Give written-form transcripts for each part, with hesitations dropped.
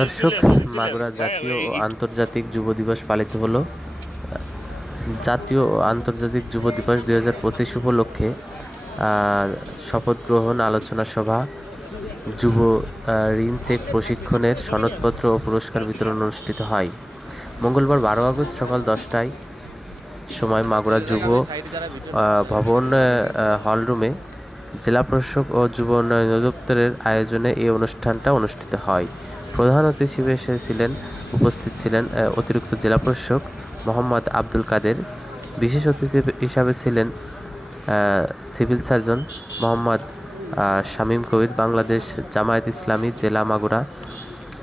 দর্শক, মাগুরা জাতীয় ও আন্তর্জাতিক যুব দিবস পালিত হলো। জাতীয় ও আন্তর্জাতিক যুব দিবস 2025 উপলক্ষে শপথ গ্রহণ, আলোচনা সভা, যুব ঋণ চেক প্রশিক্ষণের সনদপত্র ও পুরস্কার বিতরণ অনুষ্ঠিত হয়। মঙ্গলবার 12 আগস্ট সকাল 10টায় সময় মাগুরা যুব ভবন হলরুমে জেলা প্রশাসক ও যুব উন্নয়ন অধিদপ্তরের আয়োজনে এই অনুষ্ঠানটা অনুষ্ঠিত হয়। প্রধান অতিথি হিসেবে উপস্থিত ছিলেন অতিরিক্ত জেলা প্রশাসক মোহাম্মদ আব্দুল কাদের। বিশেষ অতিথি হিসাবে ছিলেন সিভিল সার্জন মোহাম্মদ শামীম কবির, বাংলাদেশ জামায়াত ইসলামী জেলা মাগুরা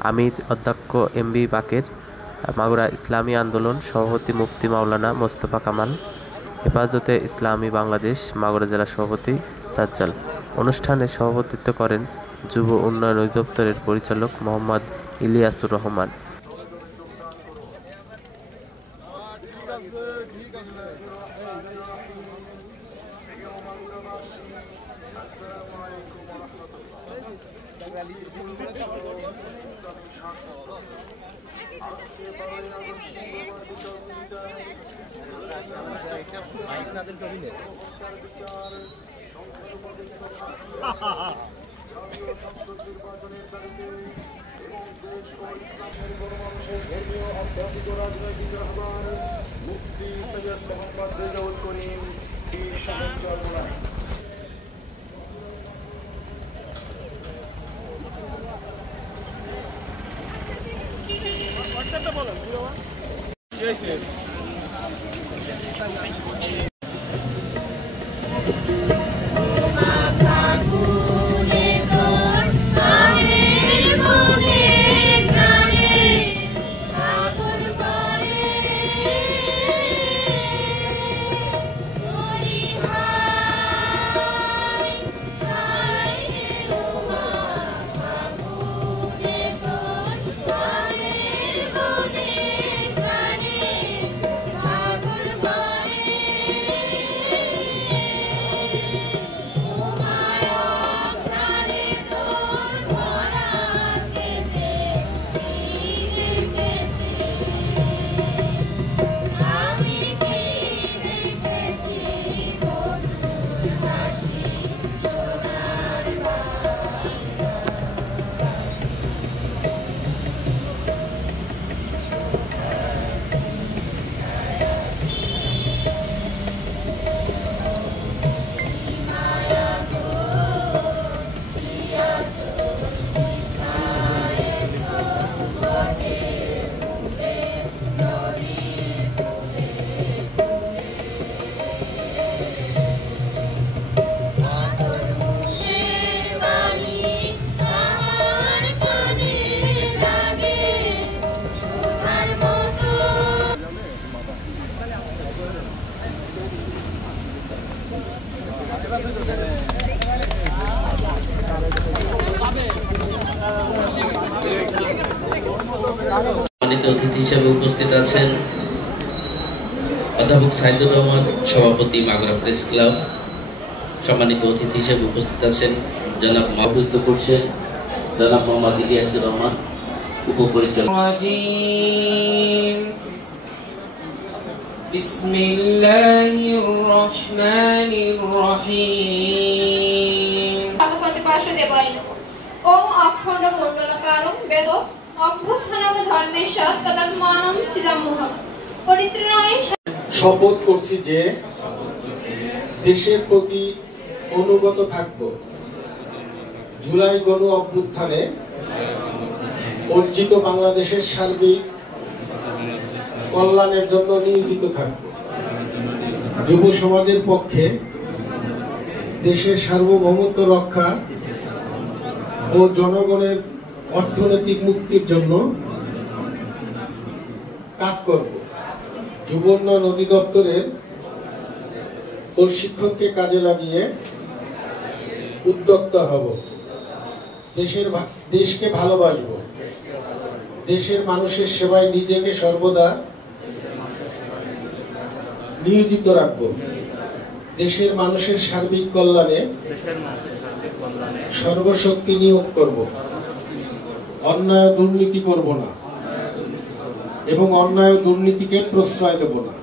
আমির অধ্যক্ষ এমবি বাকের, মাগুরা ইসলামী আন্দোলন সভাপতি মুফতি মাওলানা মোস্তফা কামাল, হেফাজতে ইসলামী বাংলাদেশ মাগুরা জেলা সভাপতি তাজ্জাল। অনুষ্ঠানে সভাপতিত্ব করেন যুব উন্নয়ন অধিদপ্তরের পরিচালক মোহাম্মদ ইলিয়াসুর রহমান। অতিথি হিসেবে উপস্থিত আছেন অধ্যাপক সাইদুর রহমান, সভাপতি মাগুরা প্রেস ক্লাব। সম্মানিত অতিথি হিসেবে উপস্থিত আছেন জনাব মাহবুব করছেন জনাব মোহাম্মদ ইলিয়াসুর রহমান, উপপরিচালক। বিসমিল্লাহির রহমানির রহিম। ভগবতে বাসুদেব ওম অখণ্ড মণ্ডলকারম বেদ অভ্যুত্থানম ধর্মেশ্বর তদাত্মানম সিদামুহম পরিত্রাণায়। শপথ করছি যে দেশের প্রতি অনুগত থাকব, জুলাই গণ অভ্যুত্থানে অর্জিত বাংলাদেশের সার্বিক কল্যাণের জন্য নিয়োজিত থাকব, যুব সমাজের পক্ষে দেশের সার্বভৌমত্ব রক্ষা ও জনগণের অর্থনৈতিক মুক্তির জন্য কাজ করব, যুব উন্নয়ন অধিদপ্তরের প্রশিক্ষণকে কাজে লাগিয়ে উদ্যোক্তা হব, দেশকে ভালোবাসব, দেশের মানুষের সেবায় নিজেকে সর্বদা নিয়োজিত রাখব, দেশের মানুষের সার্বিক কল্যাণে সর্বশক্তি নিয়োগ করব। অন্যায় দুর্নীতি করব না এবং অন্যায় দুর্নীতিকে প্রশ্রয় দেব না।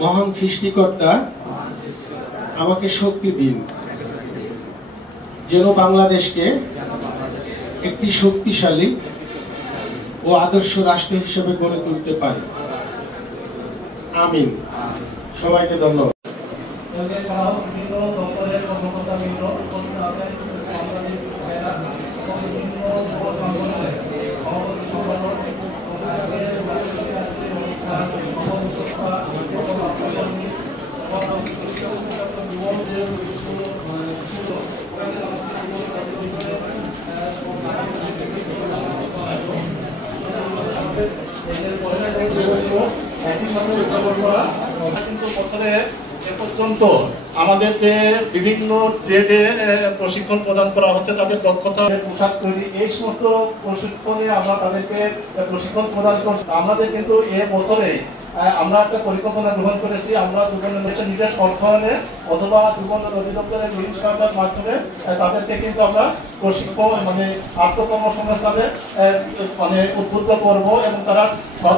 মহান সৃষ্টিকর্তা আমাকে শক্তি দিন, যেন বাংলাদেশকে একটি শক্তিশালী ও আদর্শ রাষ্ট্র হিসেবে গড়ে তুলতে পারি। আমিন। সবাইকে ধন্যবাদ। কিন্তু বছরে এ পর্যন্ত আমাদের যে বিভিন্ন ট্রেডে প্রশিক্ষণ প্রদান করা হচ্ছে, তাদের দক্ষতা, পোশাক তৈরি, এই সমস্ত প্রশিক্ষণে আমরা তাদেরকে প্রশিক্ষণ প্রদান করছি। আমাদের কিন্তু এ বছরে আমরা একটা পরিকল্পনা গ্রহণ করেছি। আমরা নিজের অর্থায়নে অথবা যুবোন্নয়ন অধিদপ্তরের ঋণ সহায়তার মাধ্যমে তাদেরকে কিন্তু আমরা প্রশিক্ষণ আত্মকর্মসংস্থানে উদ্বুদ্ধ করব এবং তারা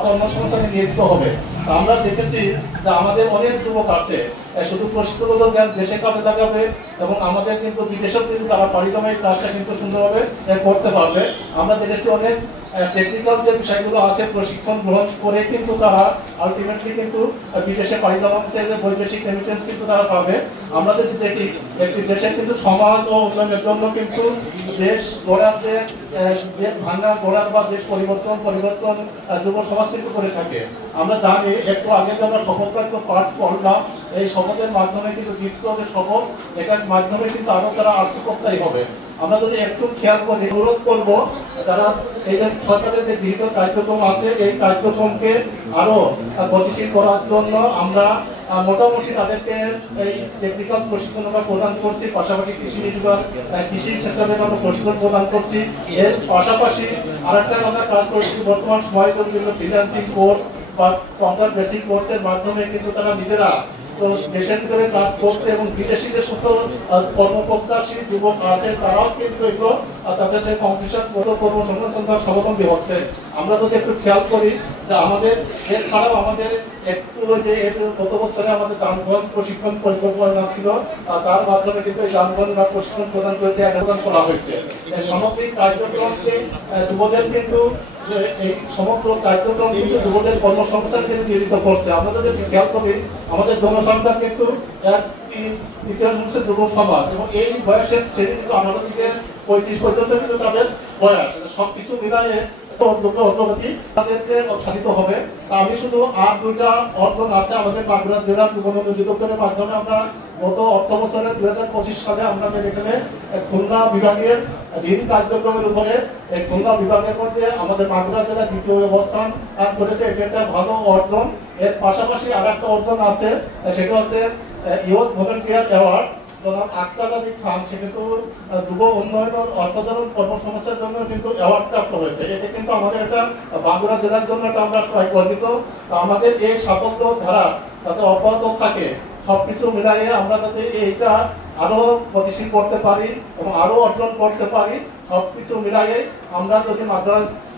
কর্মসংস্থানে নিয়োজিত হবে। আমরা দেখেছি যে আমাদের অনেক যুবক আছে শুধু প্রশিক্ষণগত জ্ঞান দেশে কাজে লাগাবে এবং আমাদের কিন্তু বিদেশেও কিন্তু তারা পারিশ্রমিক কাজটা কিন্তু সুন্দরভাবে করতে পারবে। আমরা দেখেছি অনেক টেকনিক্যাল যে বিষয়গুলো আছে প্রশিক্ষণ গ্রহণ করে কিন্তু তারা আলটিমেটলি কিন্তু বিদেশে পারিশ্রমিক বৈদেশিক রেমিটেন্স কিন্তু তারা পাবে। আমরা যদি দেখি একটি দেশের কিন্তু সমাজ ও উন্নয়নের জন্য কিন্তু দেশ গড়ার যে ভাঙা গড়ার বা দেশ পরিবর্তন যুব সমাজ কিন্তু করে থাকে। আমরা জানি একটু আগে যে আমরা শপথবাক্য পাঠ করলাম, এই শপথের মাধ্যমে কিন্তু দ্বিতীয় যে শপথ, এটার মাধ্যমে কিন্তু আরো তারা আত্মপ্রত্যয়ী হবে। আমরা যদি একটু খেয়াল করে অনুরোধ করব, যারা এই যে সরকারের যে গৃহীত কার্যক্রম আছে এই কার্যক্রমকে আরো গতিশীল করার জন্য আমরা মোটামুটি তাদেরকে এই টেকনিক্যাল প্রশিক্ষণ আমরা প্রদান করছি, পাশাপাশি কৃষি সেক্টরে আমরা প্রশিক্ষণ প্রদান করছি। এর পাশাপাশি আরেকটা আমরা কাজ করছি, বর্তমান সময়ে ফ্রিল্যান্সিং কোর্স বা কম্পিউটার বেসিক কোর্সের মাধ্যমে কিন্তু তারা নিজেরা তো দেশের ভিতরে কাজ করতে এবং বিদেশি যে সমস্ত কর্মপ্রত্যাশী যুবক আছে তারাও কিন্তু এগুলো তাদের সেই কম্পিটিশন কর্মসংস্থান বা স্বাবলম্বী হচ্ছে। আমরা যদি একটু খেয়াল করি যে আমাদের এছাড়াও আমাদের একটু যে গত বছরে আমাদের যানবাহন প্রশিক্ষণ পরিকল্পনা ছিল, তার মাধ্যমে কিন্তু এই যানবাহন প্রশিক্ষণ প্রদান করেছে, প্রদান করা হয়েছে। সামগ্রিক কার্যক্রমকে যুবদের কিন্তু এই সমগ্র কার্যক্রম কিন্তু যুবদের কর্মসংস্থান কিন্তু নিয়োজিত করছে। আমরা যদি খেয়াল করি আমাদের জনসংখ্যা কিন্তু যুব সমাজ এবং এই বয়সের শ্রেণী কিন্তু 18 থেকে 35 পর্যন্ত কিন্তু তাদের বয়স, সবকিছু মিলায়ে অগ্রগতি তাদেরকে সাধিত হবে। আমি শুধু আর দুইটা অর্জন আছে আমাদের মাগুরা জেলা যুবোন্নয়ন অধিদপ্তরের মাধ্যমে আমরা গত অর্থ বছরে 2025 সালে আমাদের এখানে খুলনা বিভাগের ঋণ কার্যক্রমের উপরে খুলনা বিভাগের মধ্যে আমাদের মাগুরা জেলা দ্বিতীয় অবস্থান করেছে। এটা একটা ভালো অর্জন। এর পাশাপাশি আর একটা অর্জন আছে, সেটা হচ্ছে ইয়ুথ ভলেন্টিয়ার অ্যাওয়ার্ড। খান সে কিন্তু যুব উন্নয়ন অসাধারণ কর্মসংস্থার জন্য কিন্তু অ্যাওয়ার্ড প্রাপ্ত হয়েছে। এটা কিন্তু আমাদের একটা বাঁকুড়া জেলার জন্য এটা আমরা সবাই গর্বিত। আমাদের এই সাফল্য ধারা যাতে অব্যাহত থাকে, সবকিছু মিলাইয়ে আমরা যাতে এইটা আরো গতিশীল করতে পারি এবং আরো অর্জন করতে পারি, সবকিছু মিলাইয়ে আমরা যদি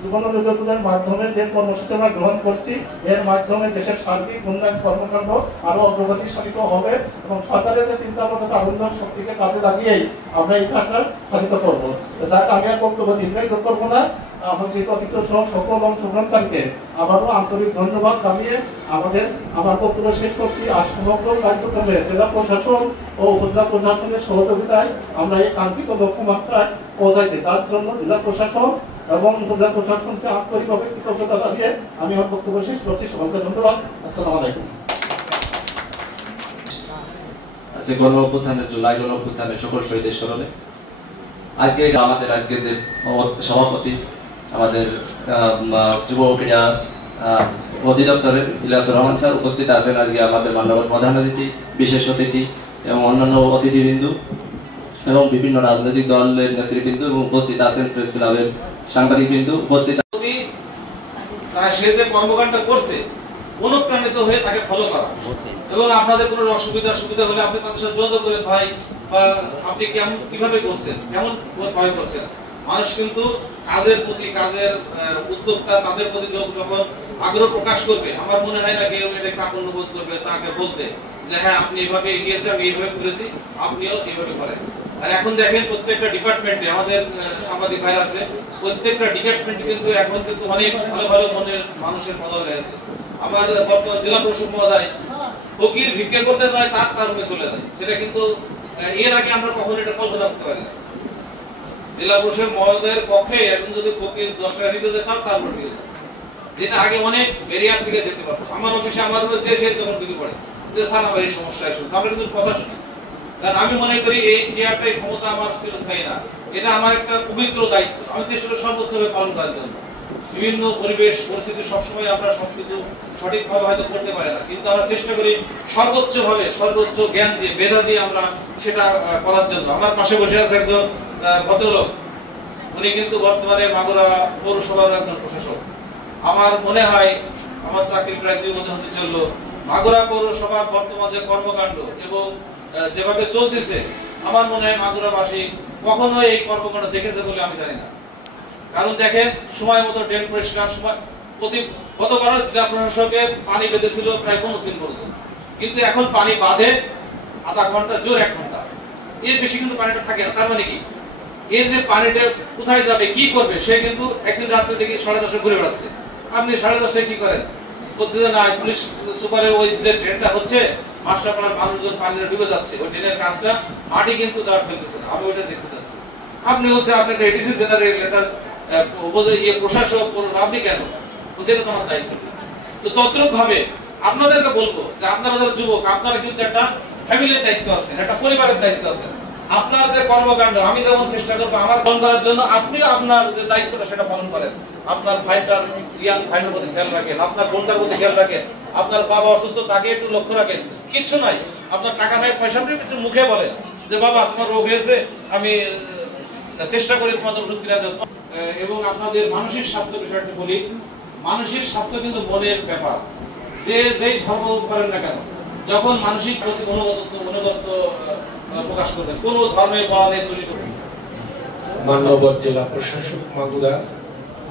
যুবোন্নয়ন অধিদপ্তরের মাধ্যমে যে কর্মসূচি আমরা গ্রহণ করছি, এর মাধ্যমে দেশের সার্বিক উন্নয়ন কর্মকাণ্ড আরো অগ্রগতি সাধিত হবে এবং সরকারের যে চিন্তা ভাবনা তারুণ্য শক্তিকে কাজে লাগিয়েই আমরা এই কাজটা সাধিত করবো। যাকে আমি আর বক্তব্য দীর্ঘায়িত করবো না, আমাদের অতিথি সহ সকল অংশগ্রহণকারীকে আবারও আন্তরিক ধন্যবাদ জানিয়ে আমার বক্তব্য শেষ করছি। আর সমগ্র কার্যক্রমে জেলা প্রশাসন ও উপজেলা প্রশাসনের সহযোগিতায় আমরা এই কাঙ্ক্ষিত লক্ষ্যমাত্রায় পৌঁছাইছি। তার জন্য জেলা প্রশাসন এবং উপজেলা প্রশাসনকে আন্তরিকভাবে কৃতজ্ঞতা জানিয়ে আমি আমার বক্তব্য শেষ করছি। সকলকে ধন্যবাদ। আসসালামু আলাইকুম। গণ অভ্যুত্থানের জুলাই গণ অভ্যুত্থানের সকল শহীদের স্মরণে আজকে আমাদের আজকের সভাপতি আমাদের যুব ক্রীড়া অধিদপ্তরের ইলিয়াসুর রহমান স্যার উপস্থিত আছেন। আজকে আমাদের মান্যবর প্রধান অতিথি, বিশেষ অতিথি এবং অন্যান্য অতিথিবৃন্দ এবং বিভিন্ন রাজনৈতিক দলের নেতৃবৃন্দ এবং উপস্থিত আছেন প্রেস ক্লাবের সাংবাদিকবৃন্দ উপস্থিত। সে যে কর্মকাণ্ড করছে অনুপ্রাণিত হয়ে তাকে ফলো করা এবং আপনাদের কোনো সুবিধা হলে আপনি তাদের সাথে যোগাযোগ করেন, ভাই বা আপনি কিভাবে করছেন, কেমন ভাবে করছেন, মানুষ কিন্তু কাজের প্রতি, কাজের উদ্যোক্তা তাদের প্রতি যখন আগ্রহ প্রকাশ করবে, আমার মনে হয় না কেউ এটা কাপড় বোধ করবে তাকে বলতে যে হ্যাঁ আপনি এভাবে এগিয়েছে, আমি এইভাবে করেছি, আপনিও এইভাবে করেন। আর এখন দেখেন প্রত্যেকটা ডিপার্টমেন্টে আমাদের সাংবাদিক ভাইরা আছে, প্রত্যেকটা ডিপার্টমেন্টে কিন্তু এখন কিন্তু অনেক ভালো ভালো মনের মানুষের পদও রয়েছে। আমার বর্তমান জেলা প্রশাসক মহোদয় ফকির ভিক্ষা করতে যায়, তার রুমে চলে যায়, সেটা কিন্তু এর আগে আমরা কখনো এটা কল্পনা করতে পারি না। জেলা প্রশাসক মহোদয়ের পক্ষে এখন যদি ফকির 10 টাকা নিতে যায় তার উপর দিয়ে যায়, যেটা আগে অনেক ব্যারিয়ার থেকে যেতে পারতো। আমার অফিসে আমার উপরে যে সে যখন বিলি পড়ে যে স্যার আমার এই সমস্যা এসে, আমরা কিন্তু কথা শুনি। কারণ আমি মনে করি এই চেয়ারটা, এই ক্ষমতা আমার চিরস্থায়ী না, এটা আমার একটা পবিত্র দায়িত্ব। আমি চেষ্টা করি সর্বোচ্চভাবে পালন করার জন্য। বিভিন্ন পরিবেশ পরিস্থিতি সবসময় আমরা সবকিছু সঠিকভাবে হয়তো করতে পারি না, কিন্তু আমরা চেষ্টা করি সর্বোচ্চভাবে, সর্বোচ্চ জ্ঞান দিয়ে, মেধা দিয়ে আমরা সেটা করার জন্য। আমার পাশে বসে আছে একজন ভদ্রলোক, উনি কিন্তু বর্তমানে মাগুরা পৌরসভার একজন প্রশাসক। আমার মনে হয় আমার চাকরি প্রায় 2 বছর হতে চললো, মাগুরা পৌরসভার বর্তমান যে কর্মকাণ্ড এবং যেভাবে চলতেছে, আমার মনে হয় মাগুরাবাসী কখনো এই কর্মকাণ্ড দেখেছে বলে আমি জানি না। কারণ দেখেন সময় মতো ড্রেন পরিষ্কার, সময় গতবার জেলা প্রশাসকের পানি বেঁধেছিল প্রায় 15 দিন পর্যন্ত, কিন্তু এখন পানি বাঁধে আধা ঘন্টা, জোর 1 ঘন্টা, এর বেশি কিন্তু পানিটা থাকে না। তার মানে কি, এর যে পানিটা কোথায় যাবে, কি করবে, সে কিন্তু একদিন রাত্রে থেকে 10:30 ঘুরে বেড়াচ্ছে। আপনি 10:30 কি করেন, বলছে যে না পুলিশ সুপারের ওই যে ড্রেনটা হচ্ছে, মাস্টারপাড়ার মানুষজন পানিতে ডুবে যাচ্ছে, ওই ড্রেনের কাজটা মাটি কিন্তু তারা ফেলতেছে না, আমি ওইটা দেখতে চাচ্ছি। আপনি হচ্ছে আপনি একটা এডিসি জেনারেল, এটা প্রশাসক, আপনি কেন বলছে এটা তোমার দায়িত্ব। তো তদ্রুপ ভাবে আপনাদেরকে বলবো যে আপনারা যারা যুবক, আপনারা কিন্তু একটা ফ্যামিলির দায়িত্ব আছে, একটা পরিবারের দায়িত্ব আছে। আপনার যে কর্মকাণ্ড, আমি যেমন চেষ্টা করবো আমার পালন করার জন্য, আপনিও আপনার যে দায়িত্বটা সেটা পালন করেন। আপনার ভাইটার, ইয়াং ভাইটার প্রতি খেয়াল রাখেন, আপনার বোনটার প্রতি খেয়াল রাখেন, আপনার বাবা অসুস্থ তাকে একটু লক্ষ্য রাখেন। কিচ্ছু নাই, আপনার টাকা নাই, পয়সা নেই, একটু মুখে বলেন যে বাবা তোমার রোগ হয়েছে, আমি চেষ্টা করি তোমাদের ওষুধ কেনার জন্য। এবং আপনাদের মানসিক স্বাস্থ্য বিষয়টি বলি, মানসিক স্বাস্থ্য কিন্তু মনের ব্যাপার। যেই ধর্ম করেন না কেন, যখন মানসিক প্রতি অনুগত প্রকাশ করবেন, কোন ধর্মে বলা নেই চুরি করবেন। মান্যবর জেলা প্রশাসক মাগুরা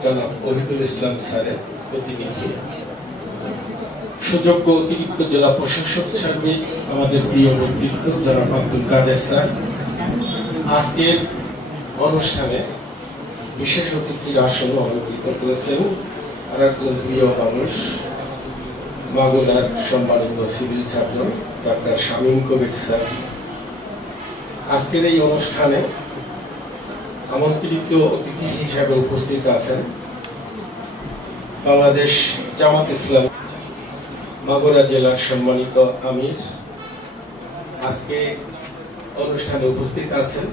জনাব ওহিদুল ইসলাম স্যারের প্রতিনিধি, সুযোগ্য অতিরিক্ত জেলা প্রশাসক সার্বিক আমাদের প্রিয় ব্যক্তিত্ব জনাব আব্দুল কাদের স্যার, আজকের অনুষ্ঠানে বিশেষ অতিথির আসন অলঙ্কৃত করেছেন আর একজন প্রিয় মানুষ, মাগুরার সম্মানিত সিভিল সার্জন ডক্টর শামীম কবির স্যার। আজকের এই অনুষ্ঠানে আমন্ত্রিত অতিথি হিসাবে উপস্থিত আছেন বাংলাদেশ জামাত ইসলাম মাগুরা জেলার সম্মানিত আমির। আজকে অনুষ্ঠানে উপস্থিত আছেন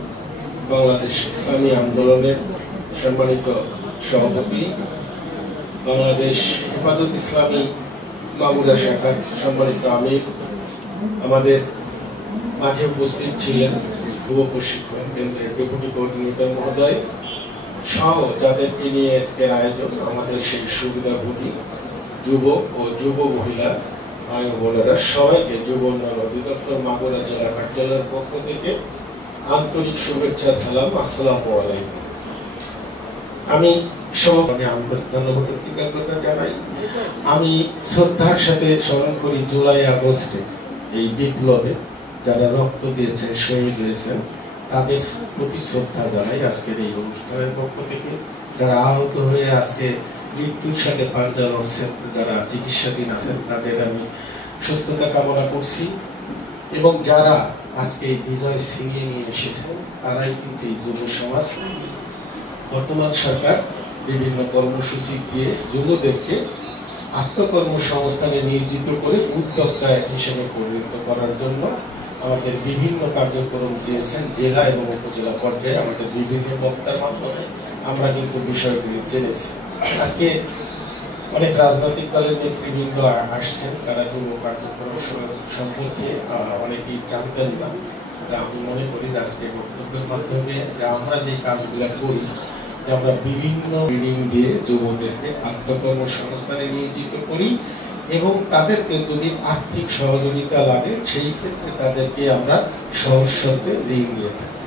বাংলাদেশ ইসলামী আন্দোলনের সম্মানিত সভাপতি, বাংলাদেশ হেফাজত ইসলামী মাগুরা শাখার সম্মানিত আমির। আমাদের মাঝে উপস্থিত ছিলেন যুব প্রশিক্ষণ কেন্দ্রের ডেপুটি কোঅর্ডিনেটর মহোদয় সহ যাদেরকে নিয়ে আজকের আয়োজন, আমাদের সেই সুবিধাভোগী যুবক ও যুব মহিলা ভাই বোনেরা, সবাইকে যুব উন্নয়ন অধিদপ্তর মাগুরা জেলা কার্যালয়ের পক্ষ থেকে আন্তরিক শুভেচ্ছা, সালাম, আসসালামু আলাইকুম। আমি সবাই আন্তরিক ধন্যবাদ কৃতজ্ঞতা জানাই। আমি শ্রদ্ধার সাথে স্মরণ করি জুলাই আগস্টে এই বিপ্লবে যারা রক্ত দিয়েছেন, শহীদ হয়েছেন, তাদের প্রতি শ্রদ্ধা জানাই আজকের এই অনুষ্ঠানের পক্ষ থেকে। যারা আহত হয়ে আজকে মৃত্যুর সাথে পাঞ্জা লড়ছেন, যারা চিকিৎসাধীন আছেন, তাদের আমি সুস্থতা কামনা করছি। এবং যারা আজকে এই বিজয় ছিনিয়ে নিয়ে এসেছেন, তারাই কিন্তু এই যুব সমাজ। বর্তমান সরকার বিভিন্ন কর্মসূচি দিয়ে যুবদেরকে আত্মকর্মসংস্থানে নিয়োজিত করে উদ্যোক্তা হিসেবে পরিণত করার জন্য আমাদের বিভিন্ন কার্যক্রম দিয়েছেন জেলা এবং উপজেলা পর্যায়ে। আমাদের বিভিন্ন বক্তার মাধ্যমে আমরা কিন্তু বিষয়গুলি জেনেছি। আজকে অনেক রাজনৈতিক দলের নেতৃবৃন্দ আসছেন, তারা যুব কার্যক্রম সম্পর্কে অনেকেই জানতেন না। আমি মনে করি যে আজকে বক্তব্যের মাধ্যমে যে আমরা যে কাজগুলো করি, যে আমরা বিভিন্ন ঋণ দিয়ে যুবদেরকে আত্মকর্মসংস্থানে নিয়োজিত করি এবং তাদেরকে যদি আর্থিক সহযোগিতা লাগে সেই ক্ষেত্রে তাদেরকে আমরা সহজ শর্তে ঋণ দিয়ে থাকি।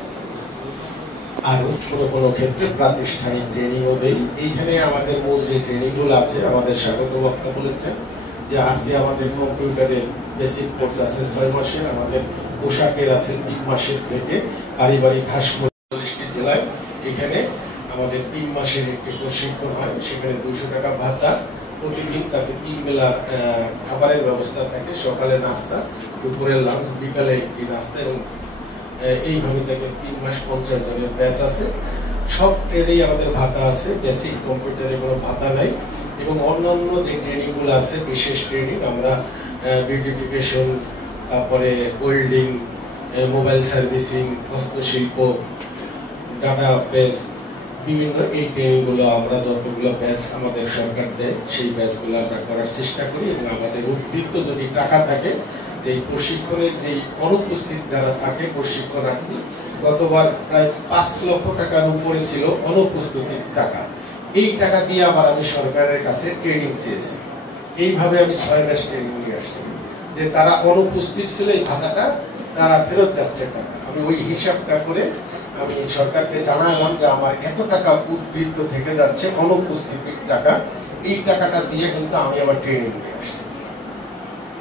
আরও কোনো কোনো ক্ষেত্রে প্রাতিষ্ঠানিক ট্রেনিংও দেই। এইখানে আমাদের মূল যে ট্রেনিংগুলো আছে, আমাদের স্বাগত বক্তা বলেছেন যে আজকে আমাদের কম্পিউটারের বেসিক কোর্স আছে 6 মাসের, আমাদের পোশাকের আছে 3 মাসের থেকে পারিবারিক হাসপাতাল 40টি জেলায়। এখানে আমাদের 3 মাসের একটি প্রশিক্ষণ হয়, সেখানে 200 টাকা ভাতা, প্রতিদিন তাকে 3 বেলার খাবারের ব্যবস্থা থাকে, সকালে নাস্তা, দুপুরের লাঞ্চ, বিকালে একটি নাস্তা, এবং এইভাবে তাকে 3 মাস 50 জনের ব্যাচ আছে। সব ট্রেডেই আমাদের ভাতা আছে, বেসিক কম্পিউটারে কোনো ভাতা নাই। এবং অন্যান্য যে ট্রেনিংগুলো আছে, বিশেষ ট্রেনিং, আমরা বিউটিফিকেশন, তারপরে ওয়েল্ডিং, মোবাইল সার্ভিসিং, হস্তশিল্প, ডাটা বেস, বিভিন্ন এই ট্রেনিংগুলো আমরা যতগুলো ব্যাচ আমাদের সরকার দেয় সেই ব্যাচগুলো আমরা করার চেষ্টা করি। এবং আমাদের উদ্বৃত্ত যদি টাকা থাকে, যে প্রশিক্ষণের যেই অনুপস্থিত যারা থাকে প্রশিক্ষণার্থী, গতবার প্রায় 5 লক্ষ টাকার উপরে ছিল অনুপস্থিতির টাকা। এই টাকা দিয়ে আবার আমি সরকারের কাছে ট্রেনিং চেয়েছি। এইভাবে আমি 6 মাস ট্রেনিং নিয়ে আসছি, যে তারা অনুপস্থিত ছিল, এই ভাতাটা তারা ফেরত যাচ্ছে টাকা। আমি ওই হিসাবটা করে আমি সরকারকে জানালাম যে আমার এত টাকা উদ্বৃত্ত থেকে যাচ্ছে অনুপস্থিতির টাকা, এই টাকাটা দিয়ে কিন্তু আমি আবার ট্রেনিং নিয়ে আসছি।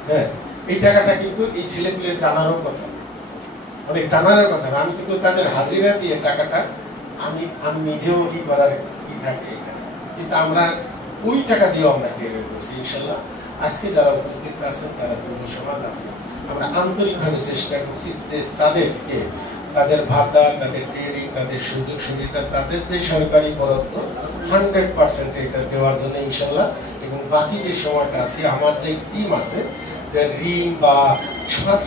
হ্যাঁ, এই টাকাটা কিন্তু এই ছেলেপিলের জানারও কথা, অনেক জানারও কথা না। আমি কিন্তু তাদের হাজিরা দিয়ে টাকাটা আমি নিজেও ই করার কি থাকে এখানে, কিন্তু আমরা ওই টাকা দিয়েও আমরা ট্রেনিং করছি। ইনশাল্লাহ আজকে যারা উপস্থিত আছেন, তারা যুব সমাজ আছে, আমরা আন্তরিকভাবে চেষ্টা করছি যে তাদেরকে তাদের ভাতা, তাদের ট্রেনিং, তাদের সুযোগ সুবিধা, তাদের যে সরকারি বরাদ্দ 100% এটা দেওয়ার জন্য ইনশাল্লাহ। এবং বাকি যে সময়টা আছে, আমার যে টিম আছে, ঋণ বা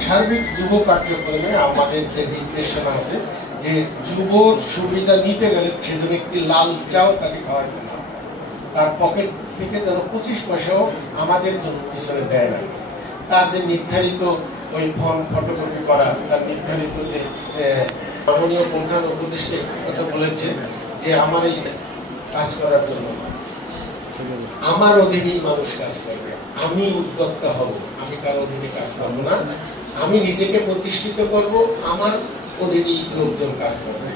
সার্বিক যুব কার্যক্রমে আমাদের যে নির্দেশনা আছে যে যুবর সুবিধা নিতে গেলে সেজন্য একটি লাল চাও তাকে খাওয়াতে না হয়, তার পকেট থেকে যেন 25 পয়সাও আমাদের জন্য পিছনে দেয় না। তার যে নির্ধারিত ওই ফর্ম ফটোকপি করা, তার নির্ধারিত যে মাননীয় প্রধান উপদেষ্টা একটি কথা বলেছে যে আমার এই কাজ করার জন্য আমার অধীনেই মানুষ কাজ করবে, আমি উদ্যোক্তা হব, আমি কারো অধীনে কাজ করবো না, আমি নিজেকে প্রতিষ্ঠিত করব, আমার অধীনেই লোকজন কাজ করবে।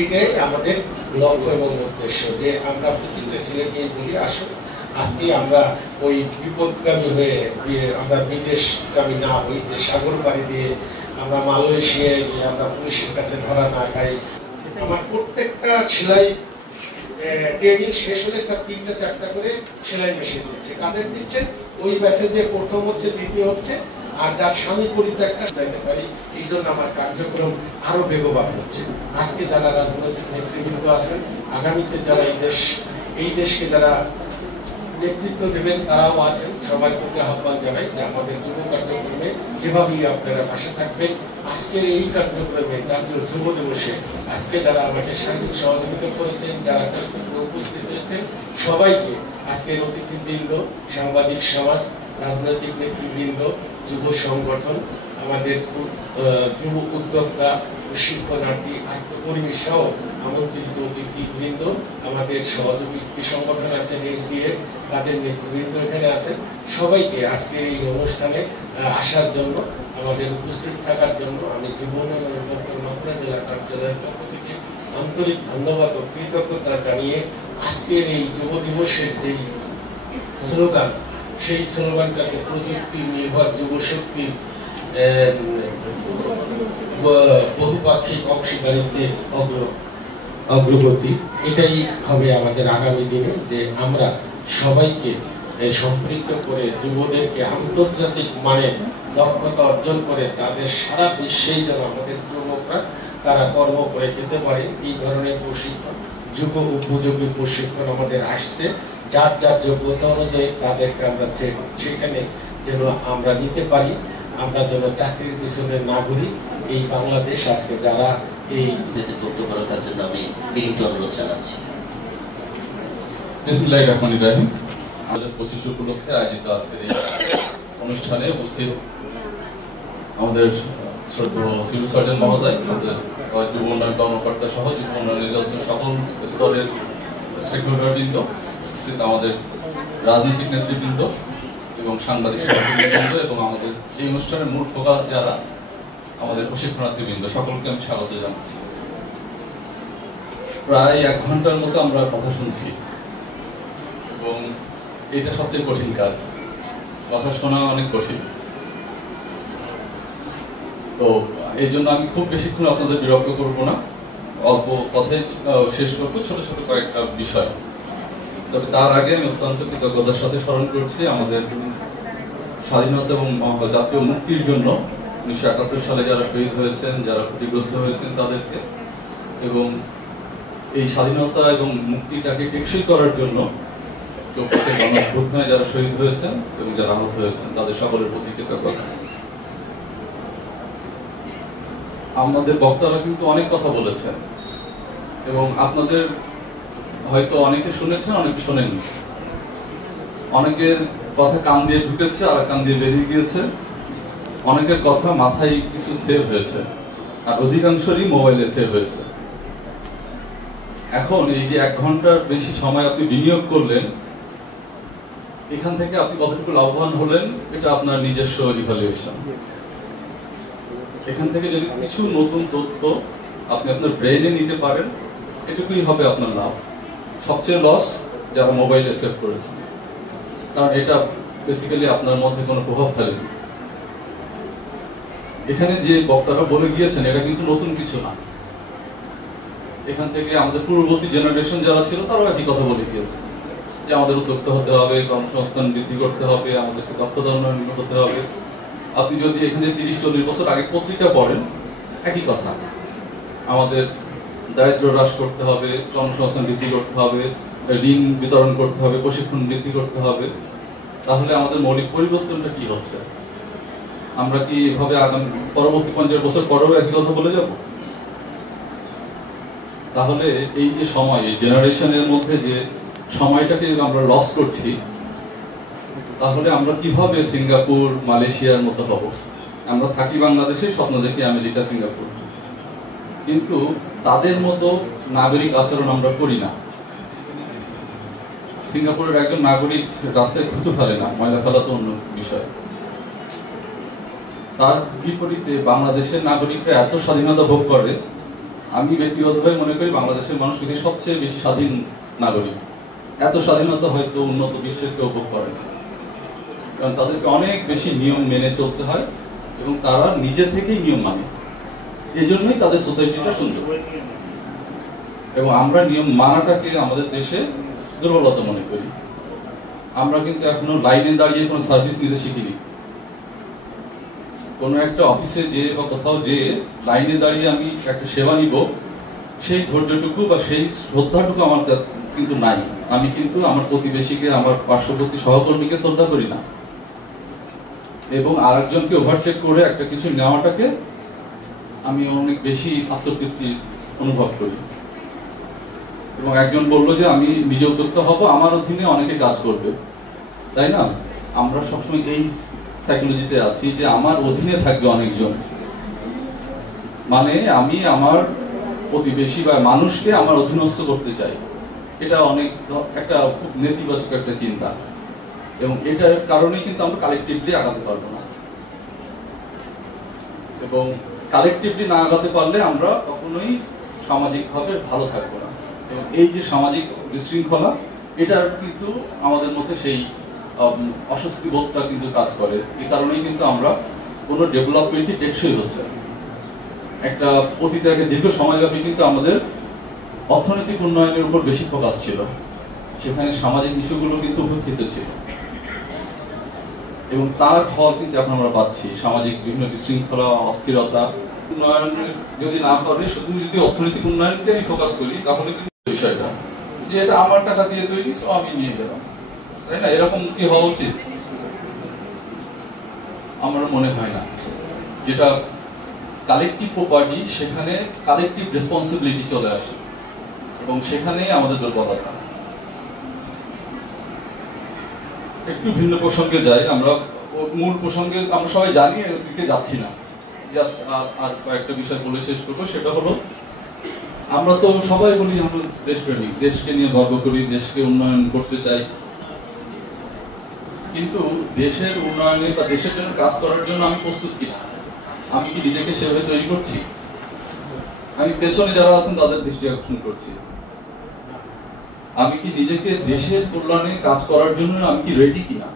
এটাই আমাদের লক্ষ্য এবং উদ্দেশ্য, যে আমরা প্রতিটা ছেলেকে বলি আসুন আজকে আমরা ওই বিপদগামী হয়ে আমরা বিদেশগামী না হই, যে সাগর পাড়ি দিয়ে আমরা মালয়েশিয়ায় গিয়ে আমরা পুলিশের কাছে ধরা না খাই। আমার প্রত্যেকটা সেলাই ট্রেনিং শেষ হলে স্যার 3টা 4টা করে সেলাই মেশিন দিচ্ছে। কাদের দিচ্ছেন? ওই ব্যাচে যে প্রথম হচ্ছে, দ্বিতীয় হচ্ছে, আর যার স্বামী পরিত্যক্তা চাইতে পারি। এই জন্য আমার কার্যক্রম আরো বেগবান হচ্ছে। আজকে যারা রাজনৈতিক নেতৃবৃন্দ আছেন, আগামীতে যারা এই দেশকে যারা নেতৃত্ব দেবেন তারাও আছেন, সবার প্রতি আহ্বান জানাই যে আমাদের যুব কার্যক্রমে এভাবেই আপনারা পাশে থাকবেন। আজকের এই কার্যক্রমে জাতীয় যুব দিবসে আজকে যারা আমাকে সার্বিক সহযোগিতা করেছেন, যারা উপস্থিত হয়েছেন, সবাইকে আজকের অতিথিবৃন্দ, সাংবাদিক সমাজ, রাজনৈতিক নেতৃবৃন্দ, যুব সংগঠন, আমাদের যুব উদ্যোক্তা, প্রশিক্ষণার্থী, আত্মকর্মী সহ আমন্ত্রিত অতিথিবৃন্দ, আমাদের সহযোগী সংগঠন আছে এসডিএফ, তাদের নেতৃবৃন্দ এখানে আছেন, সবাইকে আজকের এই অনুষ্ঠানে আসার জন্য, আমাদের উপস্থিত থাকার জন্য আমি যুব উন্নয়ন অধিদপ্তর মাগুরা জেলা কার্যালয়ের পক্ষ থেকে আন্তরিক ধন্যবাদ ও কৃতজ্ঞতা জানিয়ে আজকের এই যুব দিবসের যেই স্লোগান, সেই স্লোগানটা যে প্রযুক্তি নির্ভর যুব শক্তির বহুপাক্ষিক অংশীদারিত্বের অগ্রগতি, এটাই হবে আমাদের আগামী দিনে, যে আমরা সবাইকে সম্পৃক্ত করে যুবদেরকে আন্তর্জাতিক মানের দক্ষতা অর্জন করে তাদের সারা বিশ্বেই যেন আমাদের যুবকরা তারা কর্ম করে খেতে পারে। এই ধরনের প্রশিক্ষণ, যুব উপযোগী প্রশিক্ষণ আমাদের আসছে, যার যার যোগ্যতা অনুযায়ী তাদেরকে আমরা সেখানে যেন আমরা নিতে পারি, আমরা যেন চাকরির পিছনে না ঘুরি। এই বাংলাদেশ আজকে যারা এই বক্তব্য রাখার জন্য আমি বিনীত অনুরোধ জানাচ্ছি। বিসমিল্লাহির রহমানির রহিম। 2025 উপলক্ষে আয়োজিত আজকের এই অনুষ্ঠানে উপস্থিত আমাদের শ্রদ্ধেয় সিভিল সার্জন মহোদয়, আমাদের যুব উন্নয়ন কর্মকর্তা সহ যুব উন্নয়ন অধিদপ্তর সকল স্তরের স্টেকহোল্ডারবৃন্দ, উপস্থিত আমাদের রাজনৈতিক নেতৃবৃন্দ এবং সাংবাদিক সহযোগীবৃন্দ এবং আমাদের এই অনুষ্ঠানের মূল ফোকাস যারা আমাদের প্রশিক্ষণার্থীবৃন্দ, সকলকে আমি স্বাগত জানাচ্ছি। প্রায় 1 ঘন্টার মতো আমরা কথা শুনছি এবং এটা সবচেয়ে কঠিন কাজ, কথা শোনা অনেক কঠিন। তো এই জন্য আমি খুব বেশিক্ষণ আপনাদের বিরক্ত করব না, অল্প কথায় শেষ করবো ছোট ছোট কয়েকটা বিষয়। তবে তার আগে আমি অত্যন্ত কৃতজ্ঞতার সাথে স্মরণ করছি আমাদের স্বাধীনতা এবং জাতীয় মুক্তির জন্য 1971 সালে যারা শহীদ হয়েছেন, যারা ক্ষতিগ্রস্ত হয়েছেন তাদেরকে, এবং এই স্বাধীনতা এবং মুক্তিটাকে টেকসই করার জন্য 24 গণঅভ্যুত্থানে যারা শহীদ হয়েছেন এবং যারা আহত হয়েছেন তাদের সকলের প্রতি কৃতজ্ঞতা। আমাদের বক্তারা কিন্তু অনেক কথা বলেছেন এবং আপনাদের হয়তো অনেকে শুনেছেন, অনেকে শোনেননি। অনেকের কথা কান দিয়ে ঢুকেছে আর কান দিয়ে বেরিয়ে গিয়েছে, অনেকের কথা মাথায় কিছু সেভ হয়েছে আর অধিকাংশই মোবাইলে সেভ হয়েছে। এখন এই যে 1 ঘন্টার বেশি সময় আপনি বিনিয়োগ করলেন, এখান থেকে আপনি কতটুকু লাভবান হলেন এটা আপনার নিজস্ব ইভ্যালুয়েশন। এখান থেকে যদি কিছু নতুন তথ্য আপনি আপনার ব্রেইনে নিতে পারেন, এটুকুই হবে আপনার লাভ। সবচেয়ে লস যারা মোবাইলে সেভ করেছে, কারণ এটা বেসিক্যালি আপনার মধ্যে কোনো প্রভাব ফেলেনি। এখানে যে বক্তারা বলে গিয়েছেন এটা কিন্তু নতুন কিছু না। এখান থেকে আমাদের পূর্ববর্তী জেনারেশন যারা ছিল তারাও একই কথা বলে গিয়েছে যে আমাদের উদ্যোক্তা হতে হবে, কর্মসংস্থান বৃদ্ধি করতে হবে, আমাদেরকে দক্ষতা উন্নয়ন হতে হবে। আপনি যদি এখানে 30-40 বছর আগে পত্রিকা পড়েন, একই কথা। আমাদের দারিদ্র হ্রাস করতে হবে, কর্মসংস্থান বৃদ্ধি করতে হবে, ঋণ বিতরণ করতে হবে, প্রশিক্ষণ বৃদ্ধি করতে হবে। তাহলে আমাদের মৌলিক পরিবর্তনটা কি হচ্ছে? আমরা কি এভাবে আগামী পরবর্তী 50 বছর পরেও একই কথা বলে যাব? তাহলে এই যে সময়, এই জেনারেশনের মধ্যে যে সময়টাকে আমরা লস করছি, তাহলে আমরা কিভাবে সিঙ্গাপুর, মালয়েশিয়ার মতো হব? আমরা থাকি বাংলাদেশে, স্বপ্ন দেখি আমেরিকা, সিঙ্গাপুর, কিন্তু তাদের মতো নাগরিক আচরণ আমরা করি না। সিঙ্গাপুরের একজন নাগরিক রাস্তায় থুতু ফেলে না, ময়লা ফেলা তো অন্য বিষয়। তার বিপরীতে বাংলাদেশের নাগরিকরা এত স্বাধীনতা ভোগ করে, আমি ব্যক্তিগতভাবে মনে করি বাংলাদেশের মানুষ পৃথিবীর সবচেয়ে বেশি স্বাধীন নাগরিক। এত স্বাধীনতা হয়তো উন্নত বিশ্বের কেউ ভোগ করে না, কারণ তাদেরকে অনেক বেশি নিয়ম মেনে চলতে হয় এবং তারা নিজে থেকেই নিয়ম মানে। এই জন্যই তাদের সোসাইটিটা সুন্দর। এবং আমরা নিয়ম মানাটাকে আমাদের দেশে দুর্বলতা মনে করি। আমরা কিন্তু এখনো লাইনে দাঁড়িয়ে কোনো সার্ভিস নিতে শিখিনি। কোনো একটা অফিসে যে বা কোথাও যে লাইনে দাঁড়িয়ে আমি একটা সেবা নিব, সেই ধৈর্যটুকু বা সেই শ্রদ্ধাটুকু আমার কিন্তু নাই। আমি কিন্তু আমার প্রতিবেশীকে, আমার পার্শ্ববর্তী সহকর্মীকে শ্রদ্ধা করি না, এবং আরেকজনকে ওভারটেক করে একটা কিছু নেওয়াটাকে আমি অনেক বেশি আত্মতৃপ্তি অনুভব করি। এবং একজন বললো যে আমি নিজে উদ্যোক্তা হব, আমার অধীনে অনেকে কাজ করবে, তাই না? আমরা সবসময় এই সাইকোলজিতে আছি যে আমার অধীনে থাকবে অনেকজন, মানে আমি আমার প্রতিবেশী বা মানুষকে আমার অধীনস্থ করতে চাই। এটা অনেক একটা খুব নেতিবাচক একটা চিন্তা, এবং এটার কারণে কিন্তু আমরা কালেকটিভলি আগাতে পারবো না। এবং কালেকটিভলি না আগাতে পারলে আমরা কখনোই সামাজিকভাবে ভালো থাকবো না। এবং এই যে সামাজিক বিশৃঙ্খলা, এটার কিন্তু আমাদের মধ্যে সেই অস্বস্তি বোধটা কিন্তু কাজ করে। এই কারণেই কিন্তু আমরা কোনো ডেভেলপমেন্টই টেকসই হচ্ছে। একটা অতীতের একটা দীর্ঘ সময়ব্যাপী কিন্তু আমাদের অর্থনৈতিক উন্নয়নের উপর বেশি ফোকাস ছিল, সেখানে সামাজিক ইস্যুগুলো কিন্তু উপেক্ষিত ছিল, এবং তার ফল কিন্তু এখন আমরা পাচ্ছি। সামাজিক বিভিন্ন বিশৃঙ্খলা, অস্থিরতা, উন্নয়ন যদি না করে শুধু যদি অর্থনৈতিক উন্নয়নকে আমি ফোকাস করি, তাহলে কিন্তু বিষয়টা যে এটা আমার টাকা দিয়ে তৈরি, সো আমি নিয়ে গেলাম, তাই না? এরকম কি হওয়া উচিত? আমার মনে হয় না। যেটা কালেকটিভ প্রপার্টি, সেখানে কালেকটিভ রেসপন্সিবিলিটি চলে আসে, এবং সেখানেই আমাদের দুর্বলতা। একটু ভিন্ন প্রসঙ্গে যাই, আমরা মূল প্রসঙ্গে আমরা সবাই জানি, এর দিকে যাচ্ছি না। জাস্ট আর কয়েকটা বিষয় বলে শেষ করবো। সেটা হলো, আমরা তো সবাই বলি আমরা দেশপ্রেমিক, দেশকে নিয়ে গর্ব করি, দেশকে উন্নয়ন করতে চাই, কিন্তু দেশের উন্নয়নে বা দেশের জন্য কাজ করার জন্য আমি প্রস্তুত কিনা? আমি কি নিজেকে সেভাবে তৈরি করছি? আমি পেছনে যারা আছেন তাদের দৃষ্টি আকর্ষণ করছি। আমি কি নিজেকে দেশের কল্যাণে কাজ করার জন্য আমি কি রেডি কিনা।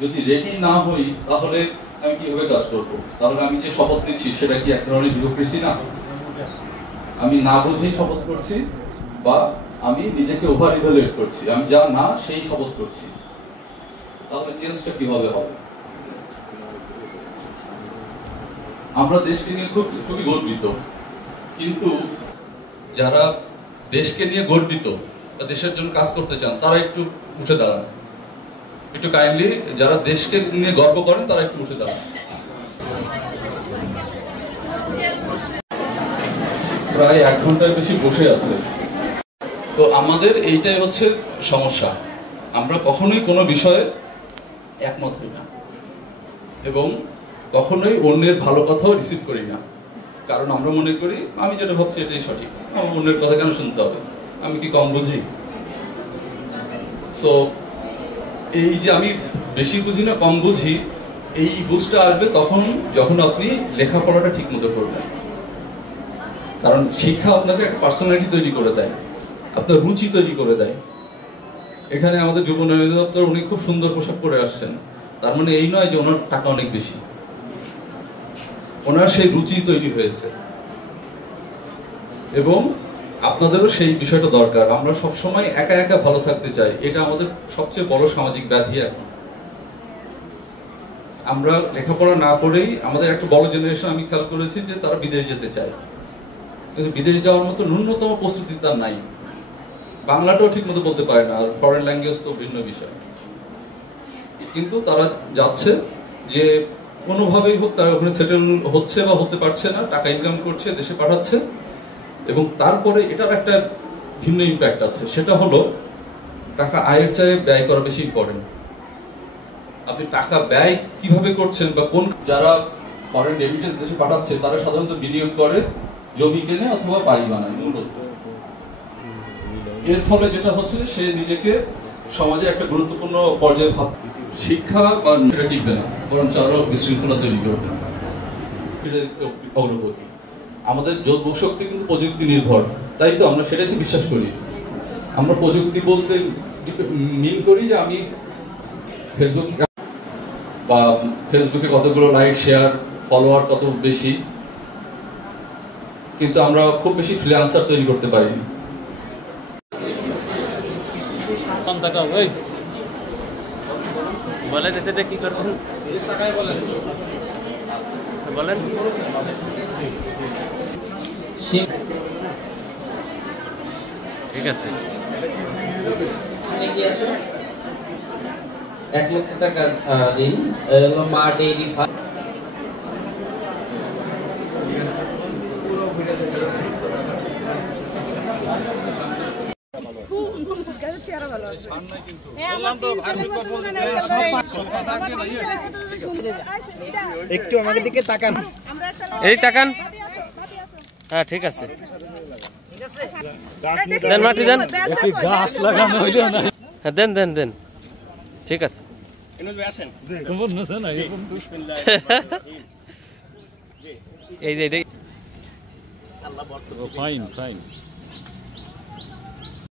যদি রেডি না হই তাহলে আমি কিভাবে কাজ করব? তাহলে আমি যে শপথ নিচ্ছি সেটা কি এক ধরনের হিপোক্রেসি না? আমি না বুঝেই শপথ করছি, বা আমি নিজেকে ওভার ইভালুয়েট করছি, আমি যা না সেই শপথ করছি। তাহলে চেঞ্জটা কিভাবে হবে? আমরা দেশকে নিয়ে খুবই গর্বিত, কিন্তু যারা দেশকে নিয়ে গর্বিত বা দেশের জন্য কাজ করতে চান তারা একটু উঠে দাঁড়ান। একটু কাইন্ডলি যারা দেশকে নিয়ে গর্ব করেন তারা একটু উঠে দাঁড়ান। প্রায় 1 ঘন্টার বেশি বসে আছে। তো আমাদের এইটাই হচ্ছে সমস্যা, আমরা কখনোই কোনো বিষয়ে একমত হই না এবং কখনোই অন্যের ভালো কথাও রিসিভ করি না। কারণ আমরা মনে করি আমি যেটা ভাবছি এটাই সঠিক, আমার অন্যের কথা কেন শুনতে হবে, আমি কি কম বুঝি? সো এই যে আমি বেশি বুঝি না কম বুঝি, এই বুঝটা আসবে তখন যখন আপনি লেখাপড়াটা ঠিক মতো করবেন। কারণ শিক্ষা আপনাকে একটা পার্সোনালিটি তৈরি করে দেয়, আপনার রুচি তৈরি করে দেয়। এখানে আমাদের যুব উন্নয়ন দপ্তর উনি খুব সুন্দর পোশাক পরে আসছেন, তার মানে এই নয় যে ওনার টাকা অনেক বেশি, ওনার সেই রুচি তৈরি হয়েছে। এবং আপনাদেরও সেই বিষয়টা দরকার। আমরা সবসময় একা একা ভালো থাকতে চাই, এটা আমাদের সবচেয়ে বড় সামাজিক ব্যাধি। এখন আমরা লেখাপড়া না করেই আমাদের একটা বড় জেনারেশন আমি খেয়াল করেছি যে তারা বিদেশ যেতে চায়, কিন্তু বিদেশ যাওয়ার মতো ন্যূনতম প্রস্তুতি তার নাই। বাংলাটাও ঠিক মতো বলতে পারে না, আর ফরেন ল্যাঙ্গুয়েজ তো ভিন্ন বিষয়। কিন্তু তারা যাচ্ছে যে কোনোভাবেই হোক তারা ওখানে সেটেল হচ্ছে বা হতে পারছে না, টাকা ইনকাম করছে, দেশে পাঠাচ্ছে। এবং তারপরে এটার একটা ভিন্ন ইম্প্যাক্ট আছে, সেটা হলো টাকা আয়ের চেয়ে ব্যয় করা বেশি ইম্পর্টেন্ট। আপনি টাকা ব্যয় কিভাবে করছেন বা কোন, যারা ফরেন রেমিটেন্স দেশে পাঠাচ্ছে তারা সাধারণত বিনিয়োগ করে, জমি কেনে অথবা বাড়ি বানায় মূলত। এর ফলে যেটা হচ্ছে সে নিজেকে সমাজে একটা গুরুত্বপূর্ণ পর্যায়ে ভাব, শিক্ষা বা সেটা টিকবে না, বরং আরো বিশৃঙ্খলা তৈরি করবে। অগ্রগতি আমাদের যোগ্য শক্তি কিন্তু প্রযুক্তি নির্ভর, তাই তো আমরা সেটাই তো বিশ্বাস করি। আমরা প্রযুক্তি বলতে মিন করি যে আমি ফেসবুক বা ফেসবুকে কতগুলো লাইক শেয়ার ফলোয়ার কত বেশি, কিন্তু আমরা খুব বেশি ফ্রিল্যান্সার তৈরি করতে পারিনি। বলেন এটাতে কি করবেন, বলেন। ঠিক আছে, 1 লক্ষ টাকা ঋণ মা ডেইরি একটু আমাদের দিকে তাকান, এই তাকান। হ্যাঁ ঠিক আছে, দেন মাটি দেন, গাছ লাগানো হইল না। হ্যাঁ দেন দেন দেন, ঠিক আছে। এই যে ফাইন ফাইন